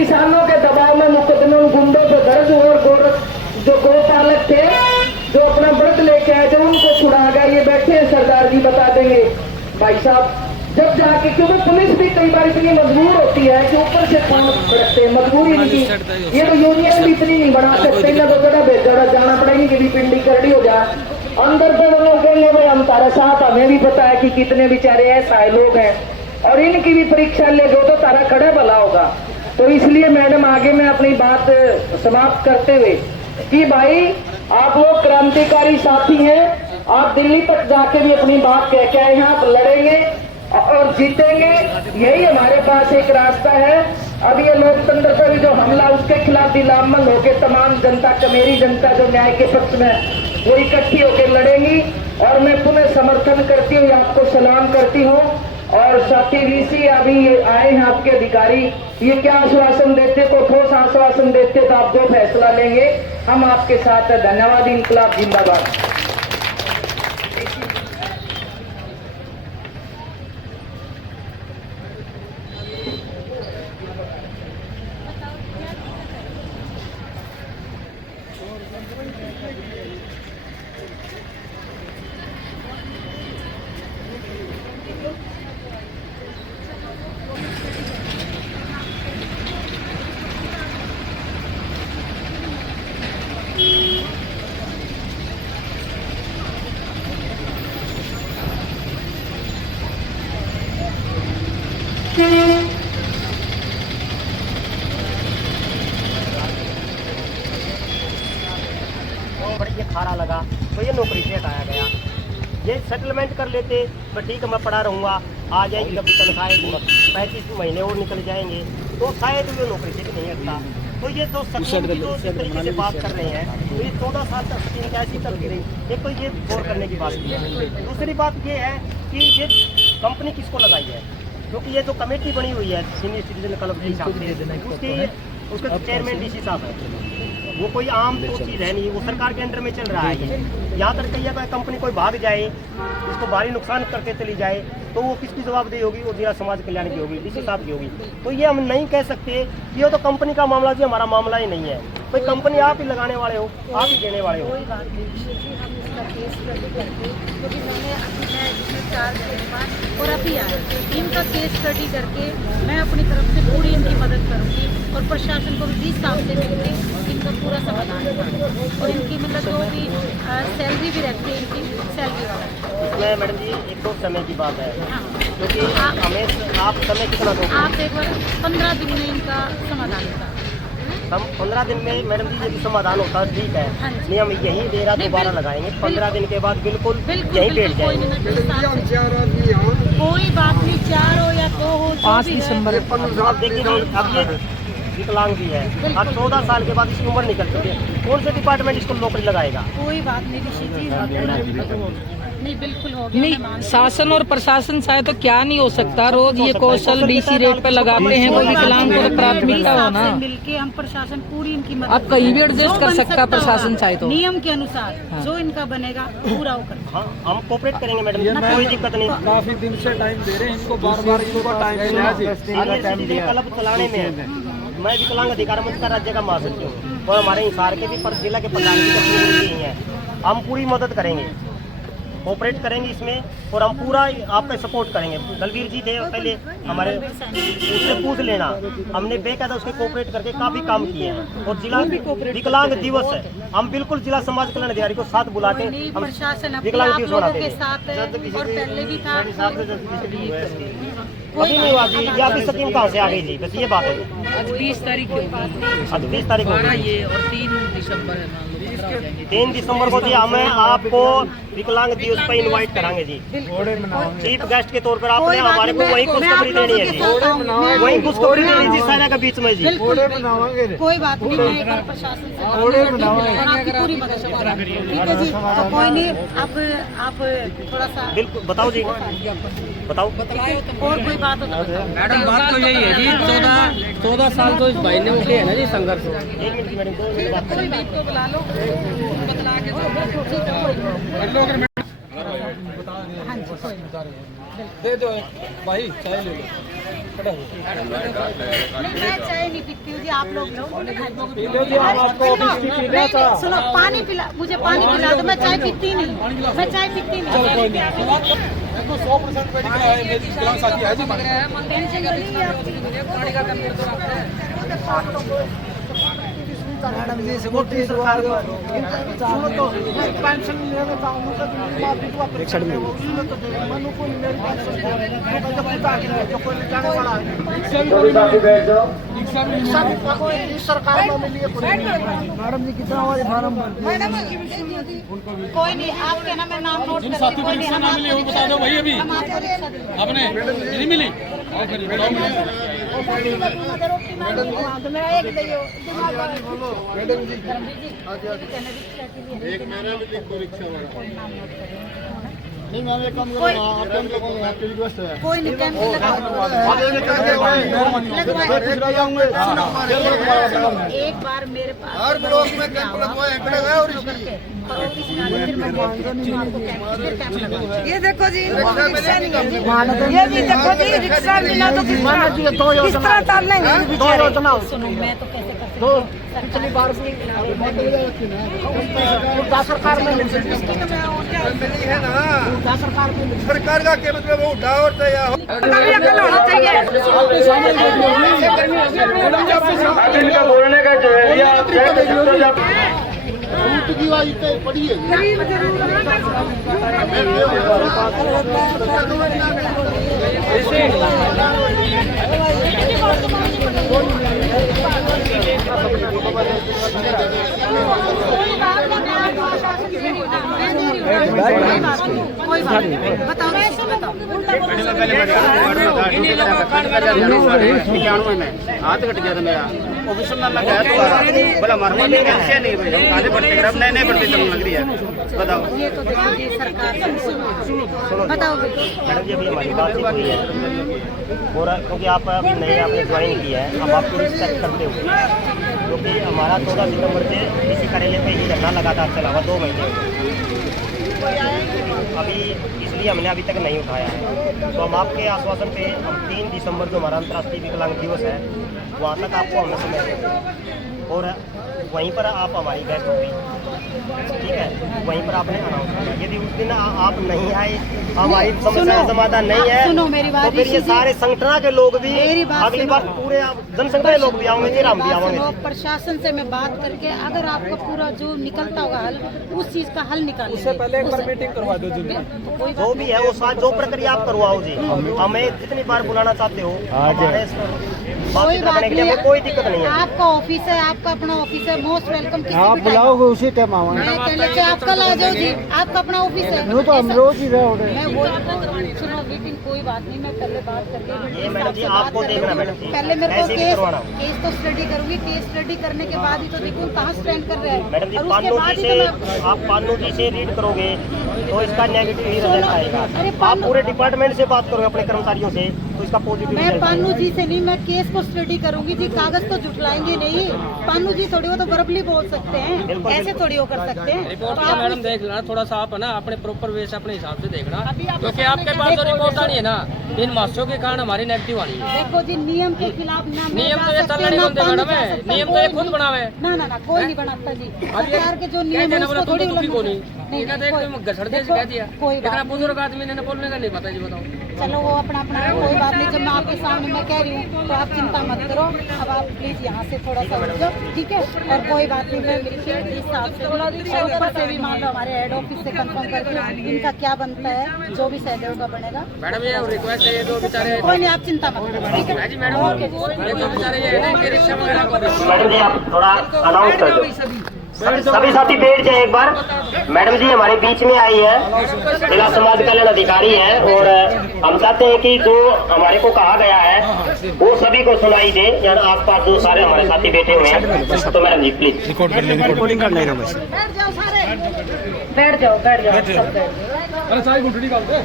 किसानों के दबाव में मुकदमे गुंडों पे दर्ज और जो गोपालक थे जो अपना व्रत लेके आए थे उनको छुड़ा गया। ये बैठे हैं सरदार जी बता देंगे भाई साहब। जब जाके क्योंकि पुलिस भी कई बार इतनी मजबूर होती है कि ऊपर से फोन रखते हैं, मजबूरी इनकी। ये तो यूनियन भी इतनी नहीं बना सकते ना, तो जरा बेचारा जाना पड़ेगी कि भी पिंडी करड़ी हो जाए अंदर पे। वो लोग कहेंगे भाई हम तारा साथ, हमें भी पता है कि कितने बेचारे ऐसा लोग हैं और इनकी भी परीक्षा ले गो तो तारा खड़ा भला होगा। तो इसलिए मैडम आगे मैं अपनी बात समाप्त करते हुए कि भाई आप लोग क्रांतिकारी साथी हैं, आप दिल्ली तक जाके भी अपनी बात कह के आए हैं, आप लड़ेंगे और जीतेंगे, यही हमारे पास एक रास्ता है। अब ये लोकतंत्र पर भी जो हमला उसके खिलाफ दिलामन होकर तमाम जनता, कमेरी जनता जो न्याय के पक्ष में वो इकट्ठी होकर लड़ेंगी और मैं पुनः समर्थन करती हूँ, आपको सलाम करती हूँ। और साथी वीसी अभी ये आए हैं आपके अधिकारी, ये क्या आश्वासन देते, को ठोस आश्वासन देते तो आप जो फैसला लेंगे हम आपके साथ है। धन्यवाद। इंकलाब जिंदाबाद। ये खारा लगा तो ये नौकरी से हटाया गया। ये सेटलमेंट कर लेते तो ठीक है, मैं पड़ा रहूँगा, आ जाएगी कभी तनख्वाहें 35 महीने और निकल जाएंगे तो शायद ये नौकरी से भी नहीं हटता। तो ये जो स्कीम की जो जिस तरीके से बात कर रहे हैं तो ये 14 साल तक स्कीम कैसी चलती रही, एक तो ये गौर करने की बात की है। दूसरी बात ये है कि ये कंपनी किसको लगाई है, क्योंकि ये जो कमेटी बनी हुई है सीनियर सिटीजन क्लब के हिसाब से उसके चेयरमैन डीसी साहब है, वो कोई आम तो चीज़ है नहीं, वो सरकार के अंडर में चल रहा है। यहाँ तक कहिए अगर कंपनी कोई भाग जाए, उसको भारी नुकसान करके चली जाए तो वो किसकी जवाबदेही होगी, वो जिला समाज कल्याण की होगी, डीसी साहब की होगी। तो ये हम नहीं कह सकते कि ये तो कंपनी का मामला जी हमारा मामला ही नहीं है। कोई कंपनी आप ही लगाने वाले हो, आप ही देने वाले हो। कोई बात नहीं, हम इसका केस स्टडी करके, क्योंकि मैंने अभी मैं जिसमें 4 दिन बाद और अभी आए इनका केस स्टडी करके मैं अपनी तरफ से पूरी इनकी मदद करूँगी और प्रशासन को भी साहब से मिलकर इनका पूरा समाधान करूँगी और इनकी मतलब जो भी सैलरी भी रहती है इनकी सैलरी इसमें मैडम जी एक तो समय की बात है, क्योंकि हमें आप समय कितना दोगे? आप एक बार 15 दिन में इनका समाधान होगा। हम 15 दिन में मैडम जी यदि समाधान होता है ठीक है, नियम यही डेरा दोबारा लगाएंगे, 15 दिन के बाद बिल्कुल यही बैठ जाएंगे। कोई बात नहीं, 4 हो या 2 हो, 5 दिसंबर देखिए अब ये विकलांग भी है और 14 साल के बाद इसकी उम्र निकल चुकी है, कौन से डिपार्टमेंट इसको नौकरी लगाएगा? कोई बात नहीं ऋषि जी, नहीं बिल्कुल हो गया। नहीं, शासन और प्रशासन चाहे तो क्या नहीं हो सकता, रोज ये कौशल डीसी रेट पे लगाते हैं, वो विकलांग को तो प्राथमिकता हो ना। मिलके हम प्रशासन पूरी इनकी मदद, आप कहीं भी एडजस्ट कर सकता प्रशासन चाहे तो, नियम के अनुसार जो इनका बनेगा पूरा वो करेंगे। हाँ, हम कोऑपरेट करेंगे मैडम, कोई दिक्कत नहीं। काफी दिन से टाइम दे रहे हैं इनको, बार-बार इनको टाइम दिया। क्लब चलाने में मैं विकलांग अधिकार मंच का राज्य का महासचिव हूँ और हमारे हिसार के भी जिला के प्रधान जी हैं, हम पूरी मदद करेंगे, कोऑपरेट करेंगे इसमें और हम पूरा आपका सपोर्ट करेंगे। दलवीर जी थे पहले हमारे, उससे पूछ लेना, हमने बेकायदा उसके कोऑपरेट करके काफी काम किए हैं और जिला विकलांग दिवस है, हम बिल्कुल जिला समाज कल्याण अधिकारी को साथ बुला के हम विकलांग दिवस मनाते हैं। अभी नहीं हुआ जी, या अभी स्कीम कहाँ से आ गई जी, बस ये बात है। आज 20 तारीख आज 20 तारीख हो गई ये और 3 दिसंबर है, 3 दिसंबर को जी हमें आपको विकलांग दिवस पर इनवाइट कराएंगे जी, चीफ गेस्ट के तौर पर आपने हमारे को वही खुशखबरी देनी है जी, वही खुशखबरी देनी जी सारा के बीच में जी। कोई बात नहीं, मैं एक बार प्रशासन से आपकी पूरी मदद करेंगे, ठीक है जी। तो कोई नहीं, अब आप थोड़ा सा बिल्कुल बताओ जी, बताओ और कोई बात हो तो बताओ। मैडम बात तो यही है जी, 14 साल तो इस भाई ने उठे है ना जी संघर्ष। एक मिनट मैडम, कोई बात तो बुला लो, बतला के हाँ जी। दे दो एक भाई चाय ले लो खड़ा हो नहीं मैं चाय नहीं पीती हूँ जी, आप लोग लो। पी लो जी, हम आपको ऑफिस की पी रहे था। सुनो, पानी पिला, मुझे पानी पिला दो, मैं चाय पीती नहीं, मैं चाय पीती चलो नहीं। कोई नहीं, देखो 100% मेडिकल है, मेरी ग्राम साथी है जी हमारे। टेंशन नहीं है आपकी। मैडम जी से मोटी सरकार को सुनो तो पेंशन लेने चाहूँ तो एक साइड में मनु को मेरी पेंशन तो बता के जो कोई जाने वाला है इस सरकार में मिली है। मैडम जी कितना हमारे फार्म कोई नहीं, आपके ना मैं नाम नोट कर साथी को रिक्शा ना मिली वो बता दो भाई अभी आपने नहीं मिली आओ फिर बताओ मैडम जी एक मेरा भी लिखो रिक्शा वाला नहीं मैम एक काम करो आप टाइम लगाओ आपकी रिक्वेस्ट है कोई नहीं, कैंप एक बार मेरे पास हर ब्लॉक में कैंप लगवाए और ये देखो जी, रिक्शा ये भी देखो जी, रिक्शा मिला तो किस तरह तालेंगे बेचारे। सुनो, मैं तो कैसे कर सकती हूँ, पिछली बार सरकार में मिली है ना सरकार का क्या मतलब वो उठा और तैयार बोलने का जो है पड़ी है कोई बात नहीं, बताओ ऐसे बताओ। हाथ कट गया था मेरा ऑफिस में मैं गया तो बोला मरवा देंगे ऐसे नहीं भाई हम आगे बढ़ते अब नए बढ़ते चलने लग रही है बताओ। ये तो देखिए सरकार बताओ मैडम जी अभी हमारी बातचीत हुई है और क्योंकि आप अभी नए आपने ज्वाइन किया है, अब आपको रिस्पेक्ट करते हुए क्योंकि हमारा 14 सितंबर से इसी कार्यालय पे ही धरना लगातार चला हुआ 2 महीने अभी, इसलिए हमने अभी तक नहीं उठाया है। तो हम आपके आश्वासन पे हम 3 दिसंबर जो हमारा अंतर्राष्ट्रीय विकलांग दिवस है वहाँ तक आपको हमें समय देंगे और वहीं पर आप हमारी गेस्ट होगी, ठीक है, वहीं पर आपने अनाउंस किया। यदि उस दिन आप नहीं आए, हमारी समस्या का समाधान नहीं है, सुनो मेरी बात, तो फिर ये सारे संगठन के लोग भी मेरी बात अगली बार पूरे जनसंख्या के लोग भी आएंगे, हम भी आएंगे। प्रशासन से मैं बात करके अगर आपका पूरा जो निकलता होगा हल, उस चीज का हल निकालेंगे। उससे पहले एक बार मीटिंग करवा दो जी, जो भी है वो साथ जो प्रक्रिया आप करवाओ जी, हमें जितनी बार बुलाना चाहते हो हमारे कोई बात करने के लिए नहीं, हमें कोई दिक्कत नहीं है। आपका ऑफिस है, आपका अपना ऑफिस है, मोस्ट वेलकम। आप बुलाओगे उसी टाइम आवा मैं कहने से आप कल आ जाओ जी, आपका अपना ऑफिस है। वो तो हम रोज ही रहे मैं वो सुनो मीटिंग कोई बात नहीं, मैं पहले बात करके ये मैडम जी आपको देखना मैडम जी, पहले मेरे को ऐसे नहीं करवाना। केस तो स्टडी करूंगी, केस स्टडी करने के बाद ही तो देखूँ कहाँ स्टैंड कर रहा है। मैडम जी और उसके पानू बाद जी ही से तो मैं आप पानू जी से रीड करोगे तो इसका नेगेटिव ही रिजल्ट आएगा। अरे आप पानू- पूरे डिपार्टमेंट से बात करोगे अपने कर्मचारियों से तो इसका पॉजिटिव मैं रिजल्ट पानू आएगा। जी से नहीं, मैं केस को स्टडी करूंगी जी, कागज तो जुटलाएंगे नहीं। पानू जी थोड़ी वो तो वर्बली बोल सकते हैं, बिल्कुल, ऐसे थोड़ी वो कर सकते हैं। रिपोर्ट तो का आप- मैडम देख लेना थोड़ा सा आप है ना अपने प्रॉपर वे से अपने हिसाब से देखना, अभी आप क्योंकि अपने आपके पास जो रिपोर्ट आनी है ना इन मासों के कारण हमारी नेगेटिव आनी है। देखो जी, नियम के खिलाफ ना मैं नियम जा तो ये सकती चलना हूँ, नहीं ना बनते पानू मैडम जा है, सकता, नियम तो कोई ये खुद नहीं। बनावे। ना ना ना कोई नहीं बनाता जी, सरकार के जो क्या नियम है कहना बोला उसको तुम थोड़ी तो दुखी को नहीं नहीं, कहते कोई- कोई घसड़ दे देखो, कह दिया कोई इतना बात बुजुर्ग आदमी ने बोलने का नहीं पता जी बताओ। चलो वो अपना अपना है, कोई बात नहीं। जब मैं आपके सामने मैं कह रही हूँ तो आप चिंता मत करो। अब आप प्लीज यहाँ से थोड़ा सा रुक जाओ, ठीक है, और कोई बात नहीं। मैं मेरी इस साल से और ऊपर से भी मान लो हमारे हेड ऑफिस से कंफर्म करके इनका क्या बनता है, जो भी सहयोग का बनेगा। मैडम ये रिक्वेस्ट है, ये तो बेचारे कोई नहीं, आप चिंता मत करो, ठीक है जी मैडम ओके जी। ये तो बेचारे ये है ना कि रिक्शा वगैरह को मैडम जी आप थोड़ा अनाउंस कर दो, सभी साथी बैठ जाए एक बार। मैडम जी हमारे बीच में आई है, जिला समाज कल्याण अधिकारी है और हम चाहते हैं कि जो हमारे को कहा गया है वो सभी को सुनाई दे। यहाँ आसपास जो सारे हमारे साथी बैठे हुए हैं, तो मैडम जी प्लीज रिकॉर्डिंग कर लेना बस। बैठ जाओ सारे, बैठ जाओ सब बैठ जाओ। अरे सारी गुठड़ी डाल दे।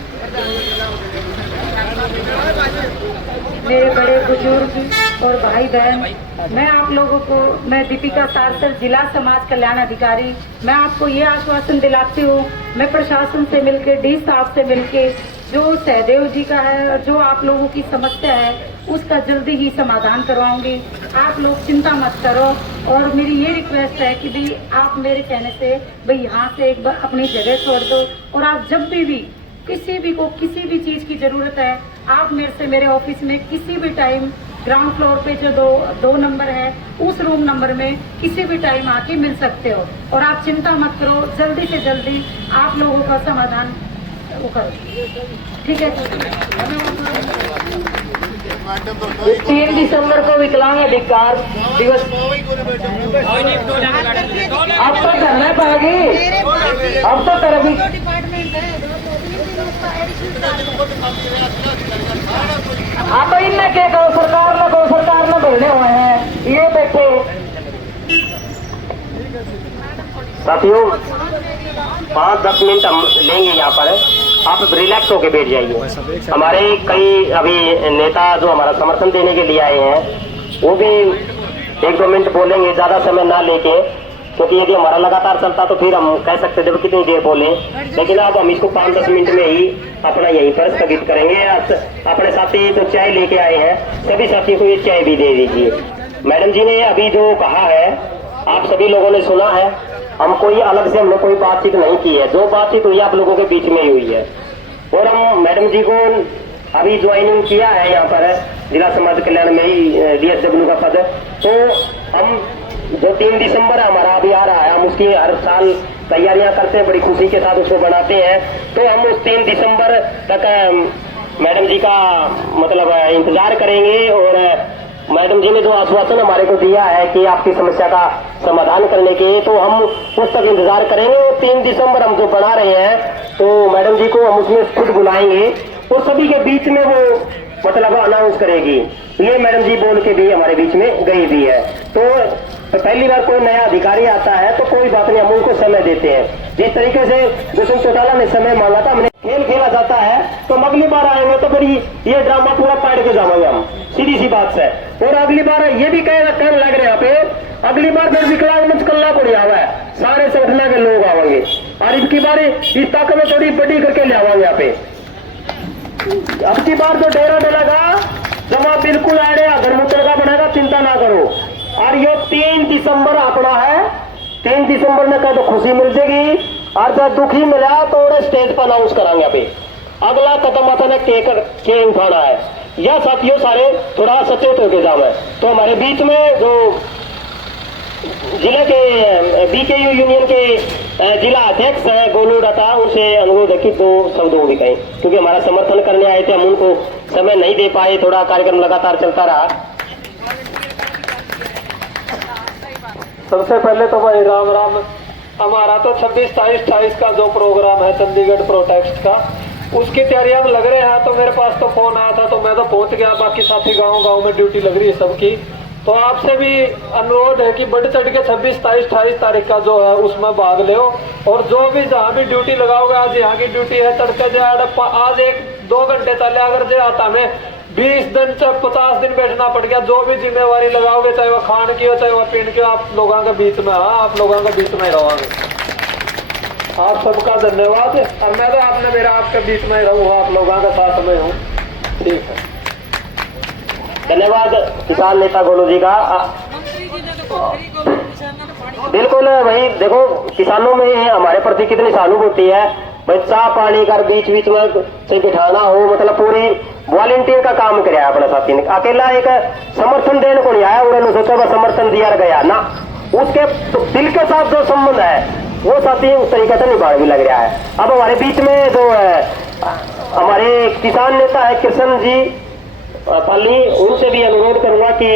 मेरे बड़े बुजुर्ग और भाई बहन, मैं आप लोगों को, मैं दीपिका सारसर, जिला समाज कल्याण अधिकारी, मैं आपको ये आश्वासन दिलाती हूँ, मैं प्रशासन से मिलके, डी स्टाफ से मिलके जो सहदेव जी का है और जो आप लोगों की समस्या है उसका जल्दी ही समाधान करवाऊंगी। आप लोग चिंता मत करो। और मेरी ये रिक्वेस्ट है कि भाई आप मेरे कहने से भाई यहाँ से एक बार अपनी जगह छोड़ दो, और आप जब भी किसी भी को किसी भी चीज़ की ज़रूरत है आप मेरे से मेरे ऑफिस में किसी भी टाइम ग्राउंड फ्लोर पे जो दो नंबर है उस रूम नंबर में किसी भी टाइम आके मिल सकते हो। और आप चिंता मत करो, जल्दी से जल्दी आप लोगों का समाधान वो करो, ठीक है। 3 दिसंबर को विकलांग अधिकार दिवस। अब तो करना पाएगी, अब तो कर भी आप इनने के कहो सरकार ने भरने हुए हैं ये बैठे। साथियों 5-10 मिनट हम लेंगे यहाँ पर, आप रिलैक्स होके बैठ जाइए। हमारे कई अभी नेता जो हमारा समर्थन देने के लिए आए हैं वो भी 1-2 मिनट बोलेंगे, ज्यादा समय ना लेके, क्योंकि यदि हमारा लगातार चलता तो फिर हम कह सकते थे कितनी देर बोले, लेकिन अब हम इसको 5-10 मिनट में ही अपना यहीं पर स्थगित करेंगे। अपने साथी जो चाय लेके आए हैं सभी साथियों को ये चाय भी दे दीजिए। मैडम जी ने अभी जो कहा है आप सभी लोगों ने सुना है, हम कोई अलग से हमने कोई बातचीत नहीं की है, जो बातचीत हुई आप लोगों के बीच में ही हुई है। और हम मैडम जी को अभी ज्वाइनिंग किया है यहाँ पर जिला समाज कल्याण में ही DSW का पद, तो हम जो 3 दिसंबर हमारा अभी आ रहा है हम उसकी हर साल तैयारियां करते हैं, बड़ी खुशी के साथ उसको बनाते हैं। तो हम उस 3 दिसंबर तक मैडम जी का मतलब इंतजार करेंगे। और मैडम जी ने जो आश्वासन हमारे को दिया है कि आपकी समस्या का समाधान करने के, तो हम उस तक इंतजार करेंगे। और 3 दिसंबर हम जो बना रहे हैं तो मैडम जी को हम उसमें खुद बुलाएंगे और सभी के बीच में वो मतलब अनाउंस करेगी। ये मैडम जी बोल के भी हमारे बीच में गई भी है। तो पहली बार कोई नया अधिकारी आता है तो कोई बात नहीं, हम उनको समय देते हैं। जिस तरीके से दुष्यंत चौटाला ने समय मांगा था, हमने खेल खेला जाता है, तो अगली बार आएंगे तो बड़ी ये ड्रामा पूरा पाड़ के जाएंगे हम, सीधी सी बात है। और अगली बार ये भी कहने लग रहे यहाँ पे, अगली बार फिर विकलांग मंच कल्ला को लिया हुआ है, सारे संगठन के लोग आवेंगे और इसकी बार इस ताकत में थोड़ी बड़ी करके ले आवांगे यहाँ पे। अब की बार जो डेरा डलेगा जमा बिल्कुल आड़े अगर मूत्र का बनेगा, चिंता ना करो। और ये 3 दिसंबर अपना है, 3 दिसंबर में कह तो खुशी मिल जाएगी और जब दुखी मिला तो स्टेज पर अनाउंस करांगे। अभी अगला कदम आता है के उठाना है। यह साथियों सारे थोड़ा सचेत होकर जावे। तो हमारे बीच में जो जिले के BKU यूनियन के जिला अध्यक्ष है गोलू डाटा, उनसे अनुरोध है कि 2 शब्द वो भी कहें, क्योंकि हमारा समर्थन करने आए थे, हम उनको समय नहीं दे पाए, थोड़ा कार्यक्रम लगातार चलता रहा। सबसे पहले तो भाई राम राम। हमारा तो 26, 27, 28 का जो प्रोग्राम है चंडीगढ़ प्रोटेस्ट का, उसकी तैयारियां में लग रहे हैं। तो मेरे पास तो फोन आया था तो मैं तो पहुंच गया, बाकी साथी गांव में ड्यूटी लग रही है सबकी। तो आपसे भी अनुरोध है कि बढ़ चढ़ के 26, 27, 28 तारीख का जो है उसमें भाग ले। और जो भी जहाँ भी ड्यूटी लगाओगे, आज यहाँ की ड्यूटी है तड़के जो आज 1-2 घंटे चले, अगर जो आता में 20 दिन चाहे 50 दिन बैठना पड़ गया, जो भी जिम्मेवारी लगाओगे, चाहे वह खान की हो चाहे वह पीन की हो, आप लोगों के बीच में, हाँ आप लोगों के बीच में रहोगे। आप सबका धन्यवाद। और मैं तो आपके बीच में रहूँगा, आप लोगों के साथ में हूँ, ठीक है। धन्यवाद किसान नेता गोलू जी का। बिल्कुल भाई, देखो किसानों में हमारे प्रति कितनी सहानुभूति है भाई। चाह पानी कर बीच बीच में से बिठाना हो, मतलब पूरी वॉलंटियर का काम कराया अपने साथी ने। अकेला एक समर्थन देने को नहीं आया, उन्होंने सोचा बस समर्थन दिया गया ना, उसके तो दिल के साथ जो संबंध है वो साथी उस तरीके से निभाने भी लग रहा है। अब हमारे बीच में जो हमारे किसान नेता है कृष्ण जी पाली, उनसे भी अनुरोध करूंगा कि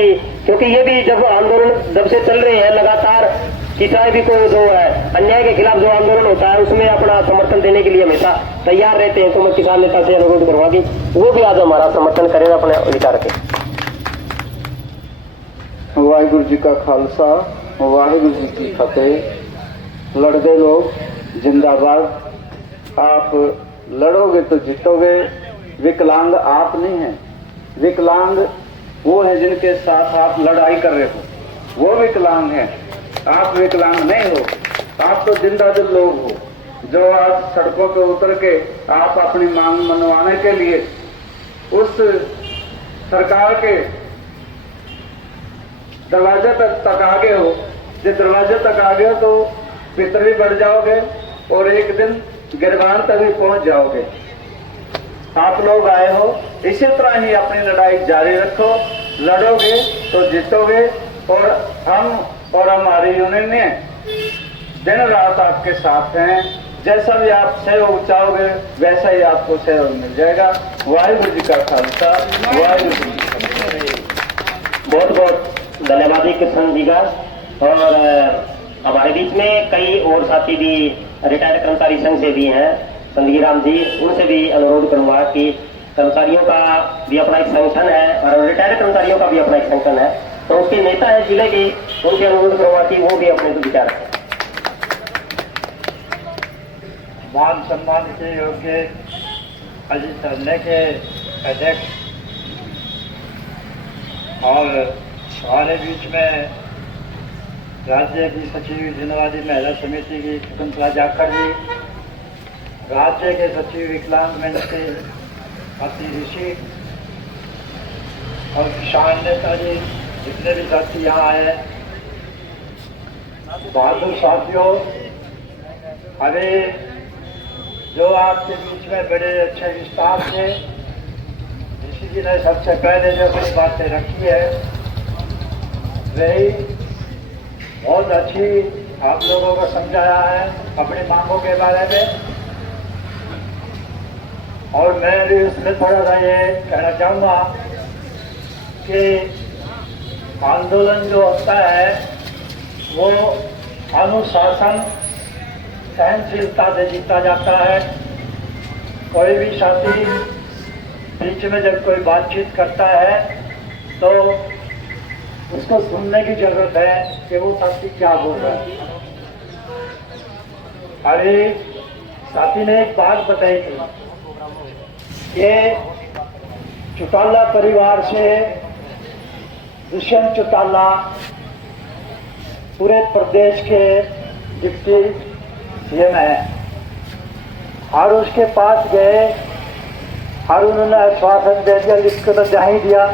क्योंकि ये भी जब आंदोलन जब से चल रहे हैं लगातार, किसान भी को जो है अन्याय के खिलाफ जो आंदोलन होता है उसमें अपना समर्थन देने के लिए हमेशा तैयार रहते हैं। तो मैं किसान नेता से अनुरोध करूंगा कि वो भी आज हमारा समर्थन करेगा अपने विचार के। वाहिगुरु जी का खालसा, वाहिगुरु जी की फतेह। लड़दे लोग जिंदाबाद। आप लड़ोगे तो जीतोगे। विकलांग आप नहीं हैं, विकलांग वो है जिनके साथ आप लड़ाई कर रहे हो, वो विकलांग हैं। आप विकलांग नहीं हो, आप तो जिंदा दिल लोग हो। जो आज सड़कों पे उतर के आप अपनी मांग मनवाने के लिए उस सरकार के दरवाजे तक आ गए हो, जब दरवाजे तक आ गए तो भीतर भी बढ़ जाओगे और एक दिन गिरवान तक भी पहुंच जाओगे। आप लोग आए हो, इसी तरह ही अपनी लड़ाई जारी रखो, लड़ोगे तो जीतोगे। और हम और हमारी यूनियन दिन रात आपके साथ हैं। जैसा भी आप सहयोग चाहोगे वैसा ही आपको सहयोग मिल जाएगा। वाहिगुरु जी का खालसा, वाहिगुरु जी की फतेह। बहुत बहुत धन्यवाद जी किशन जी का। और हमारे बीच में कई और साथी भी रिटायर्ड कर्मचारी संघ से भी हैं, संदीप राम जी, उनसे भी अनुरोध करूंगा कि कर्मचारियों का भी अपना एक संगठन है और रिटायर्ड कर्मचारियों का भी अपना एक संगठन है, तो उसके नेता है जिले के, उनसे अनुरोध करूंगा कि वो भी अपने विचार रखें। मान सम्मान के योग्य अजित धरने के अध्यक्ष और हमारे बीच में राज्य की सचिव जिनवादी महिला समिति की कुंतला जाखड़ जी, राज्य के सचिव विकलांग मंच के अति ऋषि और किसान नेता जी, जितने भी साथी यहाँ आए, बहादुर साथियों, हमें जो आपके बीच में बड़े अच्छे विस्तार से ऋषि जी ने सबसे पहले जो अपनी बातें रखी है वही बहुत अच्छी आप लोगों को समझाया है अपनी मांगों के बारे में। और मैं भी उसमें थोड़ा सा ये कहना चाहूँगा कि आंदोलन जो होता है वो अनुशासन सहनशीलता से जीता जाता है। कोई भी साथी बीच में जब कोई बातचीत करता है तो उसको सुनने की जरूरत है कि वो साथी क्या बोल रहा है। अरे साथी ने एक बात बताई थी कि चौटाला परिवार से दुष्यंत चौटाला पूरे प्रदेश के डिप्टी सीएम है और उसके पास गए और उन्होंने आश्वासन दे दिया, लिख कर जा ही दिया।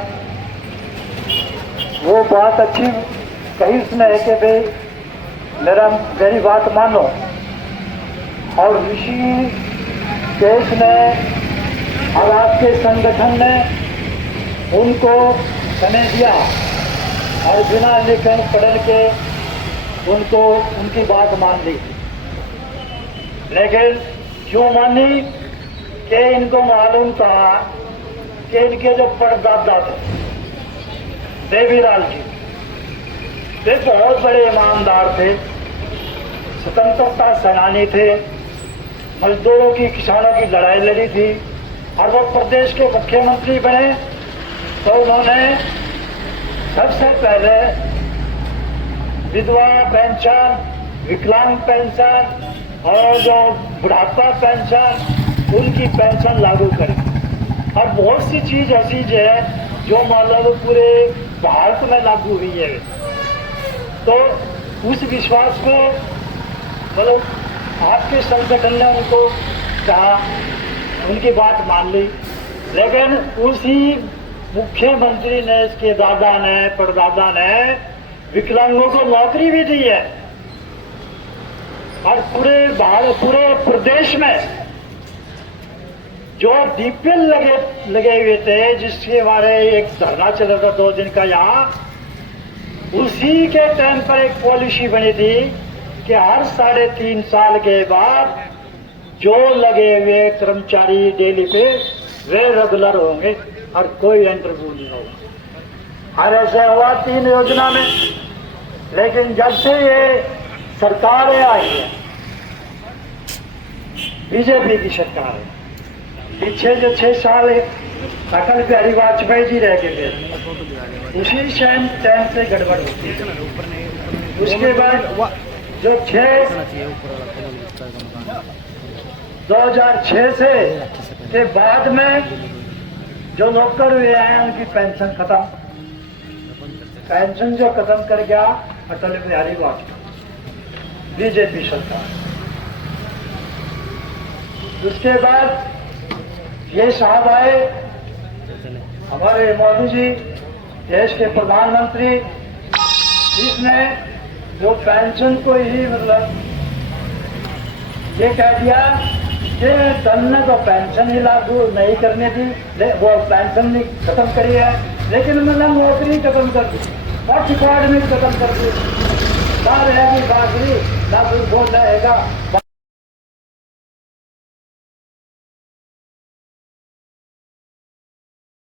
वो बात अच्छी कही उसने है कि भाई मेरी बात मानो। और ऋषि केश ने और आपके संगठन ने उनको समय दिया और बिना लिखे पढ़ने के उनको उनकी बात मान ली। लेकिन क्यों मानी कि इनको मालूम था कि इनके जो परदादा थे देवीलाल जी, वे बहुत बड़े ईमानदार थे, स्वतंत्रता सेनानी थे, मजदूरों की किसानों की लड़ाई लड़ी थी और वो प्रदेश के मुख्यमंत्री बने तो उन्होंने सबसे पहले विधवा पेंशन, विकलांग पेंशन और जो बुढ़ापा पेंशन, उनकी पेंशन लागू करी। और बहुत सी चीज ऐसी है जो मतलब पूरे भारत में लागू हुई है। तो उस विश्वास को मतलब आपके संगठन ने उनको कहा, उनकी बात मान ली। लेकिन उसी मुख्यमंत्री ने, इसके दादा ने, परदादा ने विकलांगों को नौकरी भी दी है और पूरे भारत, पूरे प्रदेश में जो डीपीएल लगे हुए थे, जिसके बारे एक धरना चल रहा था 2 दिन का यहाँ, उसी के टाइम पर एक पॉलिसी बनी थी कि हर 3.5 साल के बाद जो लगे हुए कर्मचारी डेली पे वे रेगुलर होंगे और कोई इंटरव्यू नहीं होगा। और ऐसा हुआ 3 योजना में। लेकिन जब से ये सरकारें आई है, बीजेपी की सरकार है, पीछे जो 6 साल अटल बिहारी वाजपेयी जी रह गए थे, उसी टाइम से गड़बड़ होती है। उसके बाद जो 2006 से के बाद में जो नौकर हुए हैं उनकी पेंशन खत्म। पेंशन जो खत्म कर गया अटल बिहारी वाजपेयी, बीजेपी सरकार। उसके बाद ये साहब आए हमारे मोदी जी देश के प्रधानमंत्री, इसने जो पेंशन को ही मतलब ये कह दिया कि तन ने तो पेंशन ही लागू नहीं करने दी, वो पेंशन नहीं खत्म करी है, लेकिन मतलब नौकरी खत्म कर दी और डिपार्टमेंट खत्म कर दी। ना रहेगी बाकरी, ना कुछ बोल रहेगा।